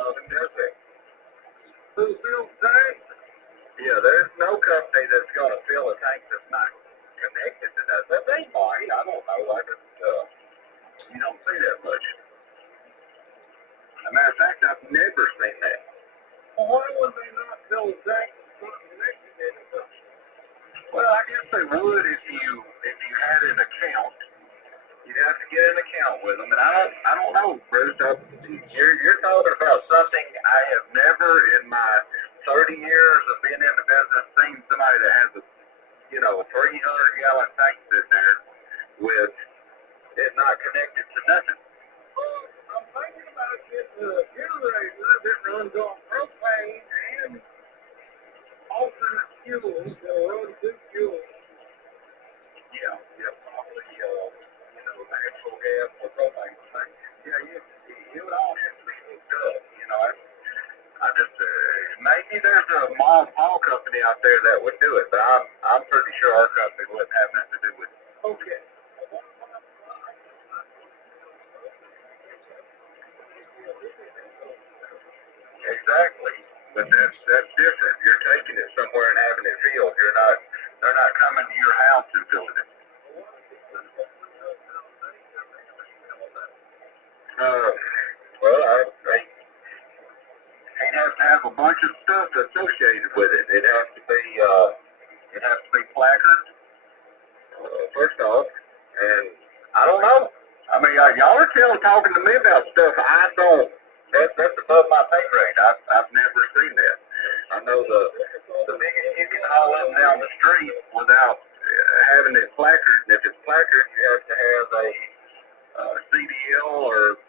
of them does that. Who fills tanks? Yeah, there's no company that's going to fill a tank that's not connected to that. But they might. I don't know. You don't see that much. As a matter of fact, I've never seen that. Well, why would they not fill a tank that's not connected to anything? Well, I guess they would if you had an account. You'd have to get an account with them, and I don't know, Bruce. You're talking about something I have never in my 30 years of being in the business seen somebody that has a 300-gallon tank sitting there with it not connected to nothing. Well, I'm thinking about getting a generator that runs on propane and alternate fuels that run two fuels. Yeah, probably, natural gas or propane. Yeah, you would all have to be hooked up. I just, maybe there's a mom and pop company out there that would do it, but I'm pretty sure our company wouldn't have nothing to do with it. Okay. Exactly, but that's different. You're taking it somewhere and having it filled. They're not coming to your house and filling it. Well, he'd have to have a bunch of stuff associated with it. It'd have to be placard, first off, and I don't know. I mean, y'all are talking to me about stuff I don't. That's above my pay grade. I've never seen that. I know the biggest you can haul up and down the street without having it placard, and if it's placard, you have to have a CDL or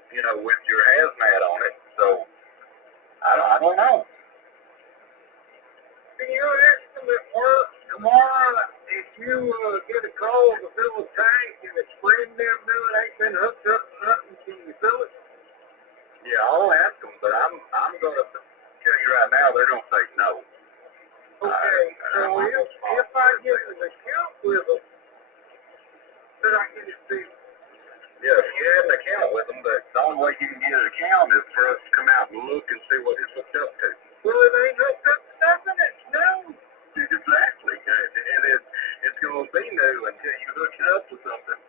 with your hazmat on it. So I don't know. Can your estimate work tomorrow if you get a call to fill a tank and it's brand new and ain't been hooked up to nothing? Can you fill it? Yeah, I'll ask them, but I'm gonna tell you right now, they're gonna say no. Okay, so if I get an account with them, then I get it filled. Yeah, if you have an account with them, but the only way you can get an account is for us to come out and look and see what it's hooked up to. Well, it ain't hooked up to nothing. It's new. Exactly, and it's gonna be new until you hook it up to something.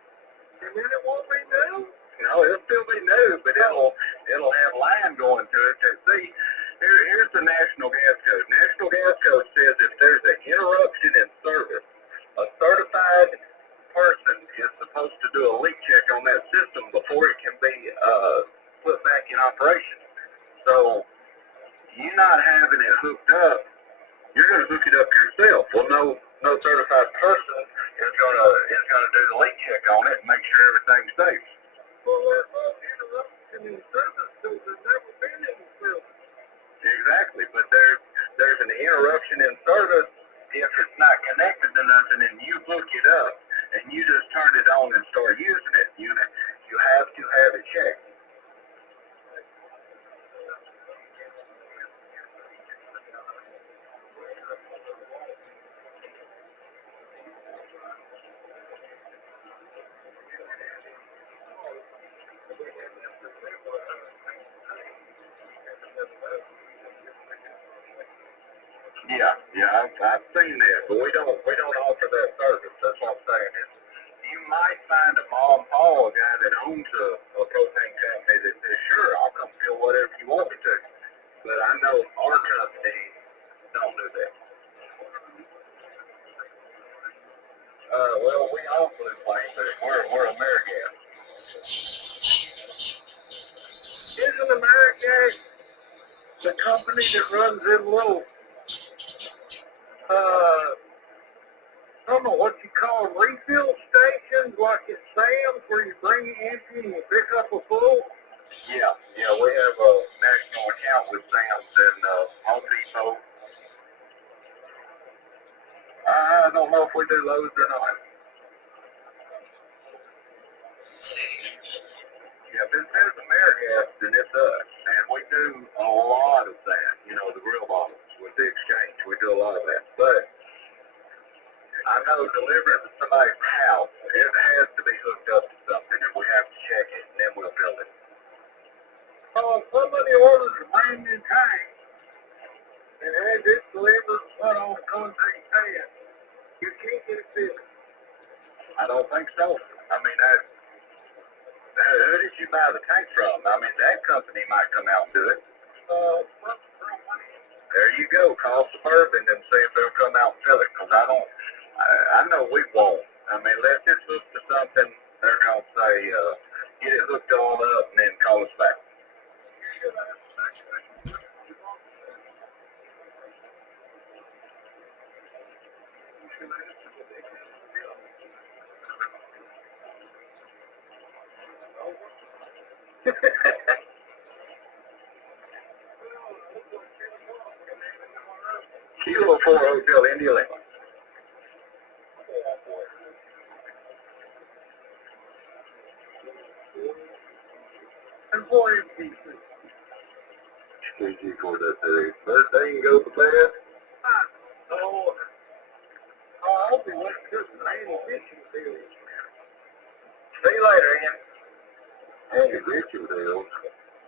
And then it won't be new. No, it'll still be new, but it'll have line going to it. See, here's the National Gas Code. National Gas Code says if there's an interruption in service, a certified person is supposed to do a leak check on that system before it can be put back in operation. So you not having it hooked up, you're going to hook it up yourself. Well, no certified person is going to do the leak check on it and make sure everything's safe. Well, there's no interruption in service because there's never been any service. Exactly, but there's an interruption in service if it's not connected to nothing and you hook it up and you just turn it on and start using it. You have to have it checked. Yeah, I've seen that, but we don't offer that service. That's what I'm saying. You might find a mom and pop guy that owns a propane company that says, sure, I'll come fill whatever you want me to. But I know our company don't do that. Well, we own Blue Flame, but we're AmeriGas. Isn't AmeriGas the company that runs them little, I don't know what you call them, refill stations like at Sam's where you bring it empty and you pick up a full? Yeah, we have a national account with Sam's and Home Depot. I don't know if we do Lowe's or not. Yeah, if it says AmeriGas, then it's us. And we do a lot of that, the grill bottles with the exchange. We do a lot of that. But I know delivering to somebody's house, it has to be hooked up to something, and we have to check it, and then we'll fill it. If somebody orders a brand in the tank and has it delivered and put on a concrete pad, you can't get it fixed. I don't think so. I mean, who did you buy the tank from? I mean, that company might come out and do it. There you go. Call Suburban and see if they'll come out and fill it. Because I know we won't. I mean, let's just look for something. They're going to say, get it hooked all up and then call us back. Kilo 4 Hotel India Lima. And for MPC. PG for that day. First thing you go to bed? Oh, I'll be waiting for some Andy fishing deals. See you later, Ian. Andy fishing deals.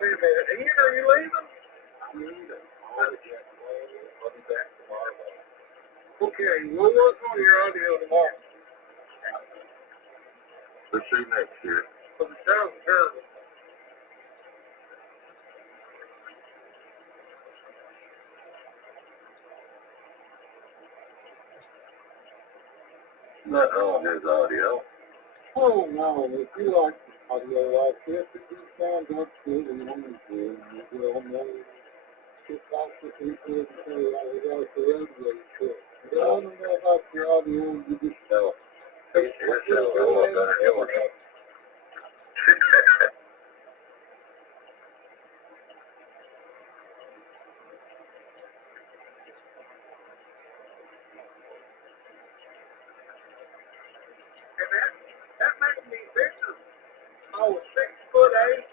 Wait a minute, Ian, are you leaving? I'm leaving. I'll be back tomorrow. Okay, we'll work on your audio tomorrow. We'll see you next year. But it sounds terrible. Nothing wrong with his audio. Oh no, if you like audio like this, if you sound up good and woman good, you will know just like the people and say, I was out the radio show. You don't know about your audio, you just know. Your sound a lot better than yours. And that makes me bigger. I was 6'8"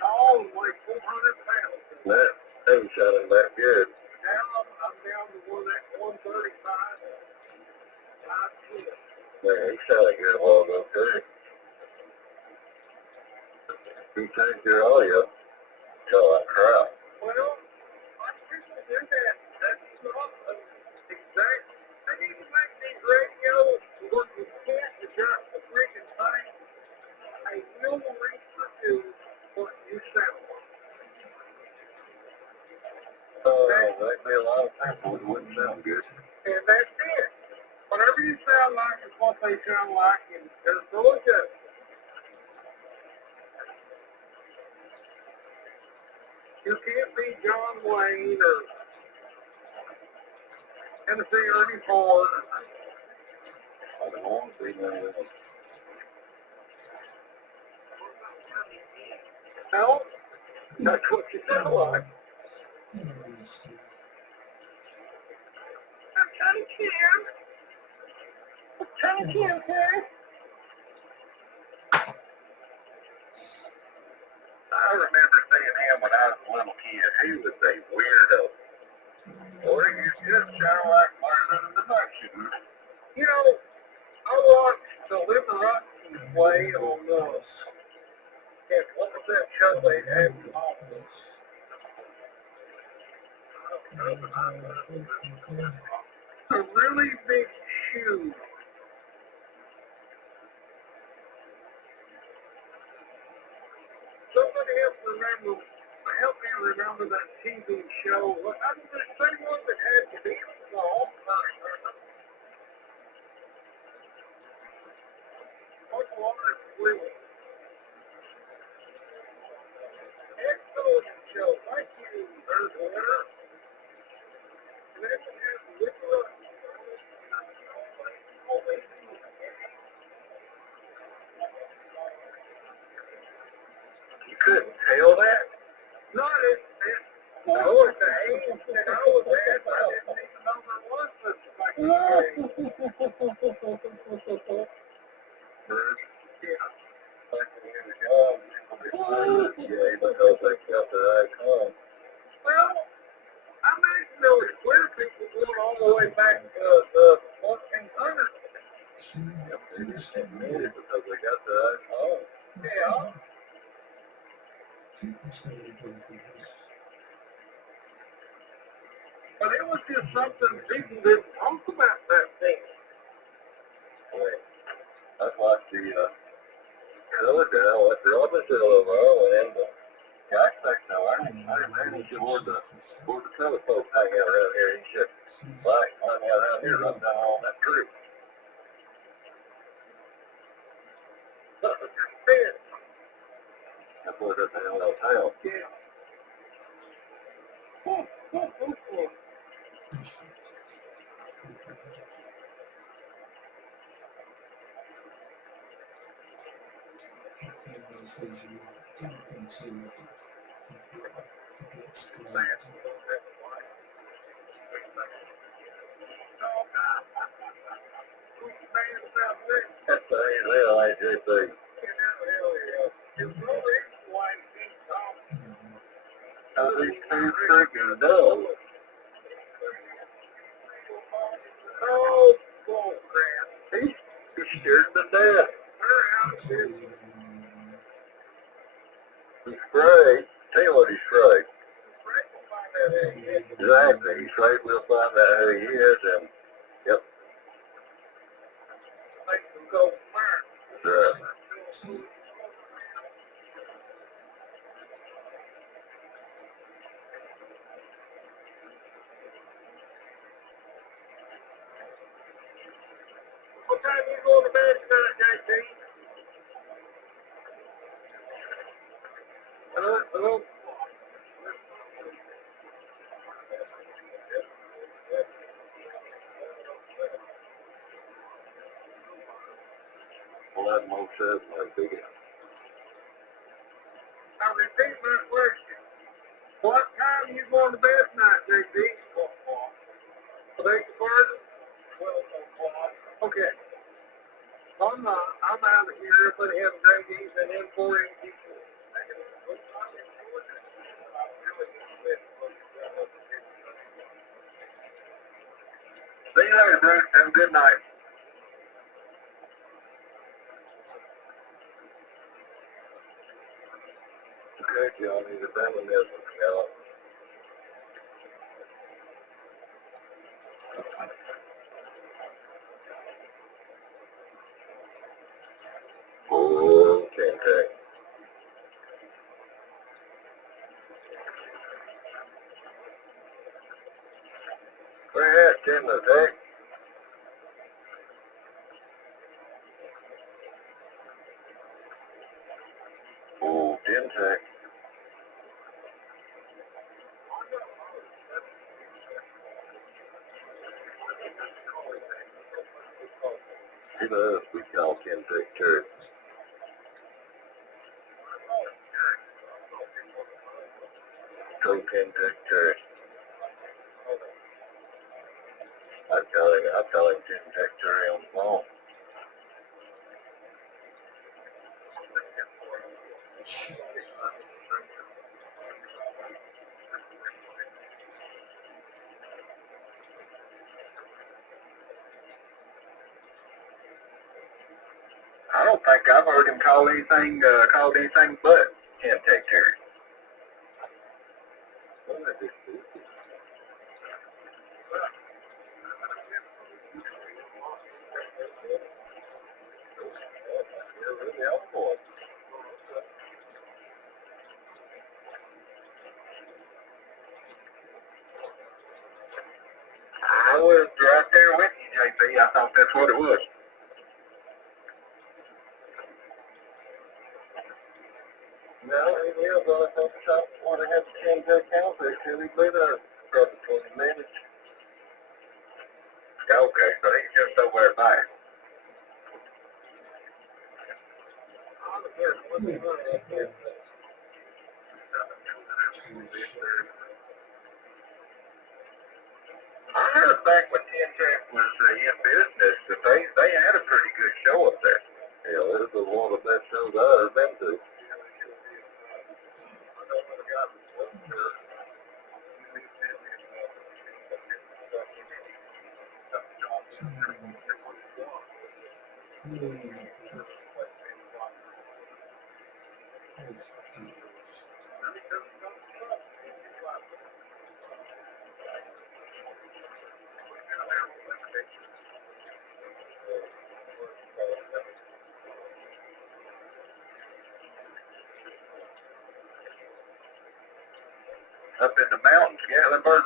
tall and weighed 400 pounds. That ain't sounding that good. Now I'm down to 135. 5'10". Man, he sounded good a while ago, too. He changed your audio. Tell that crowd. Well, like people do that. That's not exact. They need to make these radios where you can't adjust the freaking thing. They will reproduce what you sound like. That'd be a lot of people who wouldn't sound good. And that's it. Whatever you sound like is what they sound like, and there's no adjustment. You can't be John Wayne or Tennessee Ernie Ford. I don't want to see none of them. No, that's what you sound like. I'm trying to Kim. I'm trying to Kim, sir. I remember seeing him when I was a little kid. He was a weirdo. Or you just sound like Martin in the Dimension. You know, I watched the Liberace's Way on and what was that show they had in office? A really big shoe. Somebody help me remember that TV show. I was the same one that had the Beatles on. What was it? Excellent show. Thank you, Earth Winter. And then it has Liberace. You couldn't tell that? Not it. No, it's the age that I was at. I didn't even know there was such a thing. Yeah. Yeah, because they kept their icon. Well, I imagine there was queer people going all the way back to the 1400s. They just admitted it because they got their icon. Yeah. was just something people didn't talk about that thing. That's like the color down with the other silver and the guy said, no, I managed toward the color folks hang out around here. He said, right, hung out around here, up down on that tree. That's where that's the old town. Yeah. That's the SWL. How these two freaking dumb. Oh, bull crap. He's scared to death. He's afraid. Tell you what he's afraid. Exactly. He's afraid we'll find out who he is and, yep. Make them go smart. Right. What time you going to bed tonight, JT? Hello? Well, that most says my big I repeat my question. What time you going to bed tonight, JT? Beg your pardon? 12 o'clock. Okay. I'm out of here. Everybody have a great evening. And for you. See you later, Bruce. Have a good night. Okay, John, need a family this one, oh, okay. Where at, Tim, the tech? Oh, Jim Tech. He loves we call Kim Tech Church. Go Kim Tech Church. I'm telling Kim Tech Church on the phone. I don't think I've heard him called anything but Kim Tech Church. I was right there with you, JP. I thought that's what it was. No, he is on a coffee shop. Want to have to change that counter till he be there for 20 minutes. Okay, so he's just over there by it. I heard back when Tech was in business that they had a pretty good show up there. Yeah, this was one of the best shows I've ever been to. Up in the mountains, Gatlinburg.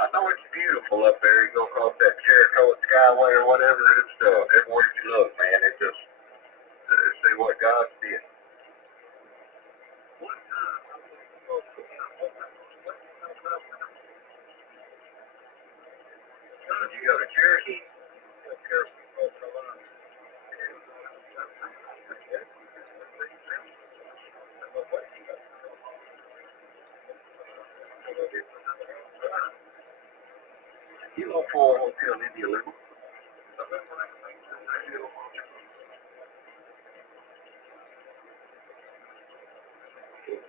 I know it's beautiful up there. You go across that Jericho Skyway or whatever. It's everywhere you look, man. It just see what God did. You go to Cherokee. You go for a hotel in India, Liberal.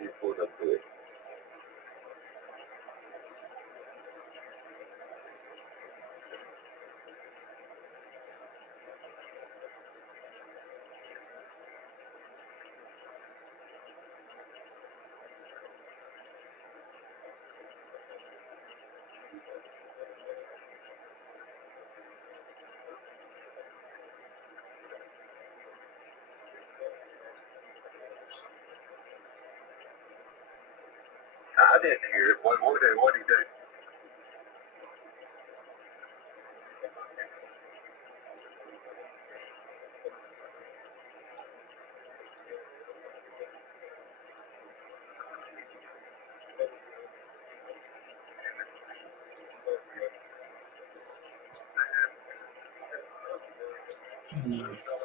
You pulled up to it. I didn't hear it. What did he do? No.